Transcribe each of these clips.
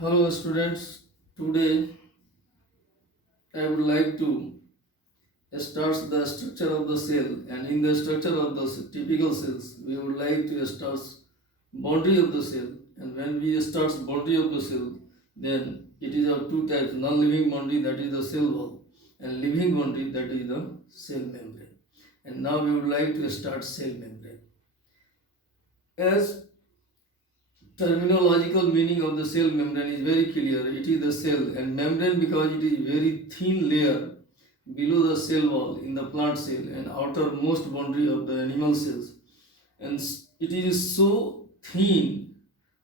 Hello students, today I would like to start the structure of the cell, and in the structure of the typical cells we would like to start boundary of the cell. And when we start boundary of the cell, then it is of two types: non-living boundary, that is the cell wall, and living boundary, that is the cell membrane. And now we would like to start cell membrane. As terminological meaning of the cell membrane is very clear. It is the cell and membrane because it is very thin layer below the cell wall in the plant cell and outermost boundary of the animal cells. And it is so thin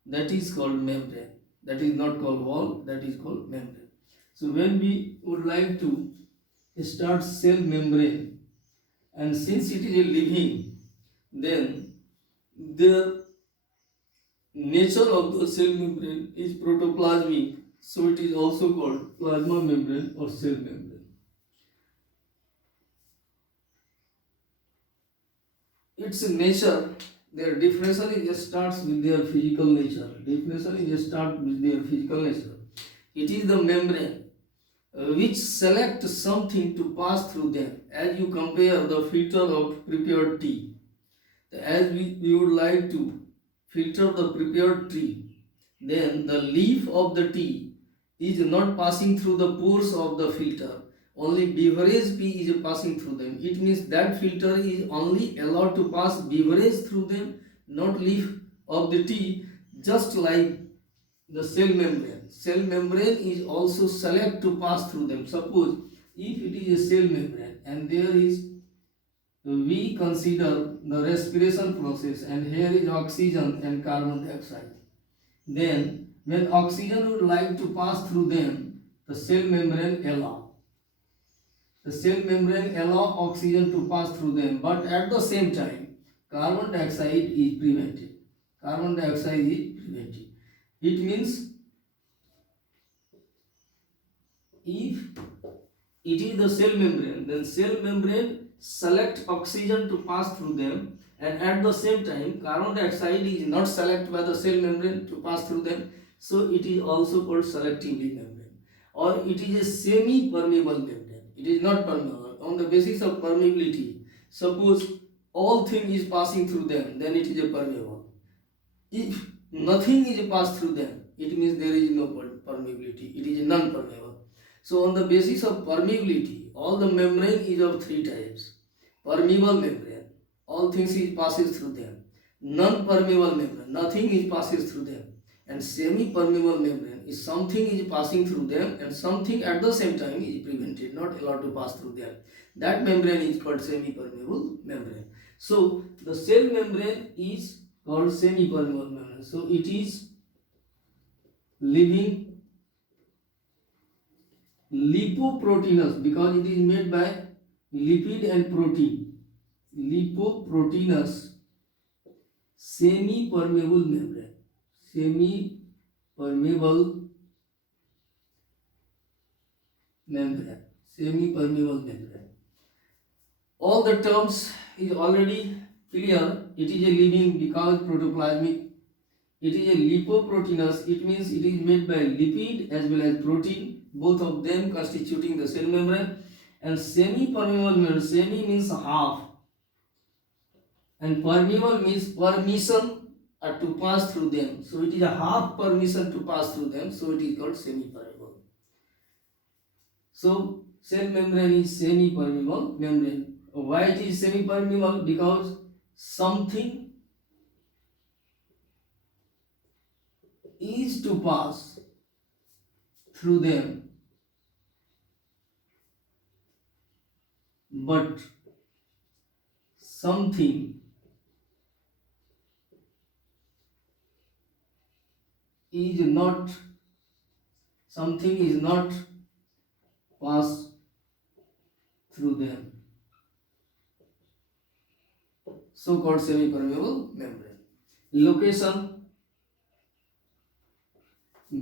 that is called membrane. That is not called wall, that is called membrane. So when we would like to start cell membrane, and since it is a living, then there nature of the cell membrane is protoplasmic, so it is also called plasma membrane or cell membrane. Its nature, their definition is starts with their physical nature. Definition is start with their physical nature. It is the membrane which select something to pass through them. As you compare the filter of prepared tea, as we would like to filter the prepared tea, then the leaf of the tea is not passing through the pores of the filter. Only beverage tea is passing through them. It means that filter is only allowed to pass beverage through them, not leaf of the tea, just like the cell membrane. Cell membrane is also select to pass through them. Suppose if it is a cell membrane and there is, we consider the respiration process, and here is oxygen and carbon dioxide. Then when oxygen would like to pass through them, the cell membrane allow. The cell membrane allow oxygen to pass through them, but at the same time carbon dioxide is prevented. Carbon dioxide is prevented. It means if it is the cell membrane, then cell membrane select oxygen to pass through them, and at the same time carbon dioxide is not selected by the cell membrane to pass through them, so it is also called selectively membrane, or it is a semi-permeable membrane. It is not permeable on the basis of permeability. Suppose all thing is passing through them, then it is a permeable. If nothing is passed through them, it means there is no permeability. It is non-permeable. So on the basis of permeability, all the membrane is of three types. Permeable membrane, all things is passes through them. Non-permeable membrane, nothing is passes through them. And semi-permeable membrane is something is passing through them and something at the same time is prevented, not allowed to pass through them. That membrane is called semi-permeable membrane. So the cell membrane is called semi-permeable membrane. So it is living lipoproteinous because it is made by lipid and protein. Lipoproteinous semi-permeable membrane. Semi-permeable membrane. Semi-permeable membrane. All the terms is already clear. It is a living because protoplasmic. It is a lipoproteinous. It means it is made by lipid as well as protein, both of them constituting the cell membrane. And semi-permeable membrane. Semi means half, and permeable means permission to pass through them. So it is a half permission to pass through them. So it is called semi-permeable. So cell membrane is semi-permeable membrane. Why it is semi-permeable? Because something is to pass through them, but something is not pass through them, so called semi-permeable membrane. Location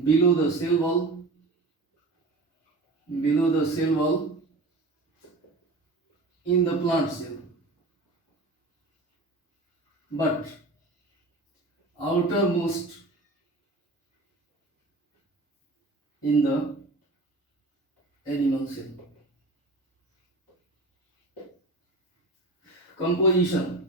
below the cell wall, in the plant cell, but outermost in the animal cell. Composition.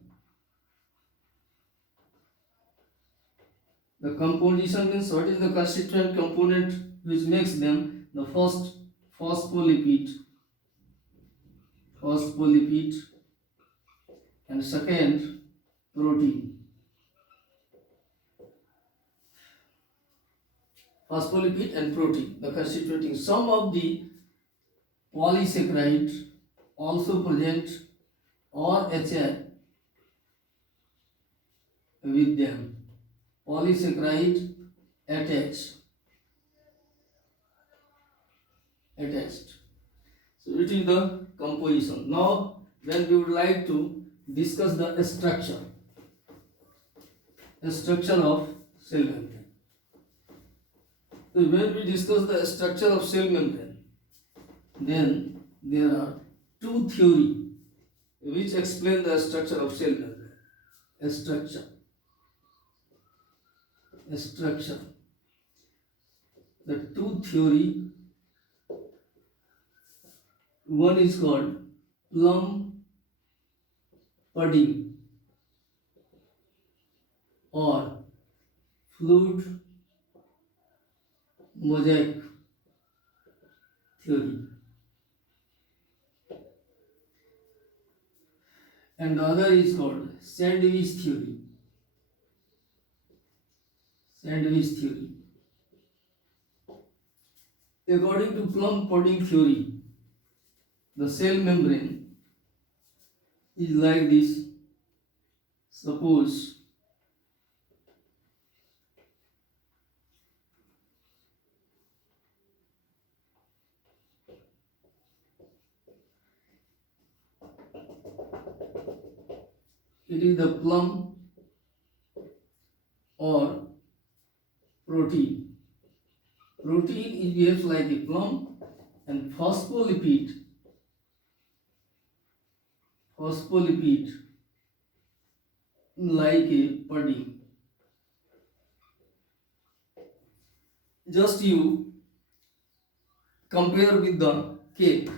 The composition means what is the constituent component which makes them. The first, phospholipid, and second, protein. Phospholipid and protein, the constituting. Some of the polysaccharides also present or HA with them. Polysaccharide attached. So it is the composition. Now when we would like to discuss the structure of cell membrane. So when we discuss the structure of cell membrane, then there are two theories which explain the structure of cell membrane. Structure. The two theory, one is called plum pudding or fluid mosaic theory, and the other is called sandwich theory. According to plum pudding theory, the cell membrane is like this. Suppose it is the plum or protein. Protein is behaves like a plum, and phospholipid like a pudding. Just you compare with the cake.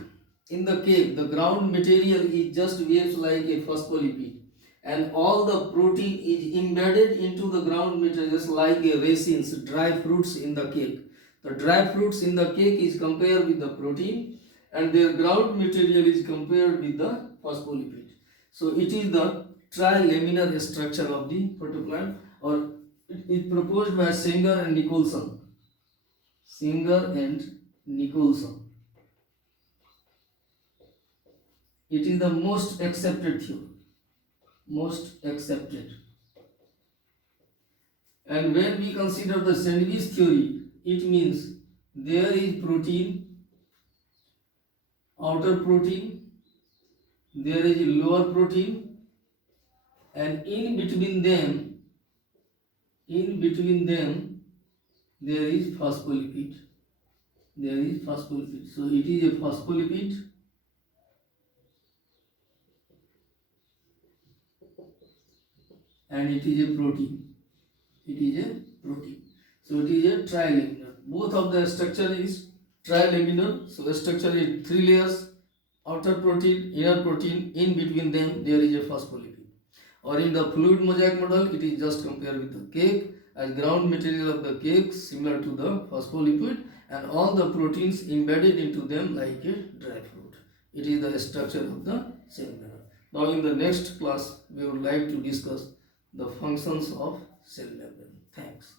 In the cake, the ground material is just behaves like a phospholipid, and all the protein is embedded into the ground material just like a raisins, dry fruits in the cake. The dry fruits in the cake is compared with the protein, and their ground material is compared with the phospholipid. So it is the trilaminar structure of the protoplasm, or it is proposed by Sanger and Nicholson. It is the most accepted theory. And when we consider the sandwich theory, it means there is protein, outer protein, there is lower protein, and in between them there is phospholipid. So it is a phospholipid and it is a protein. So it is a trilaminar. Both of the structure is trilaminar. So the structure is three layers: outer protein, inner protein. In between them there is a phospholipid. Or in the fluid mosaic model, it is just compared with the cake, as ground material of the cake similar to the phospholipid, and all the proteins embedded into them like a dry fruit. It is the structure of the cell membrane. Now in the next class, we would like to discuss the functions of cell membrane. Thanks.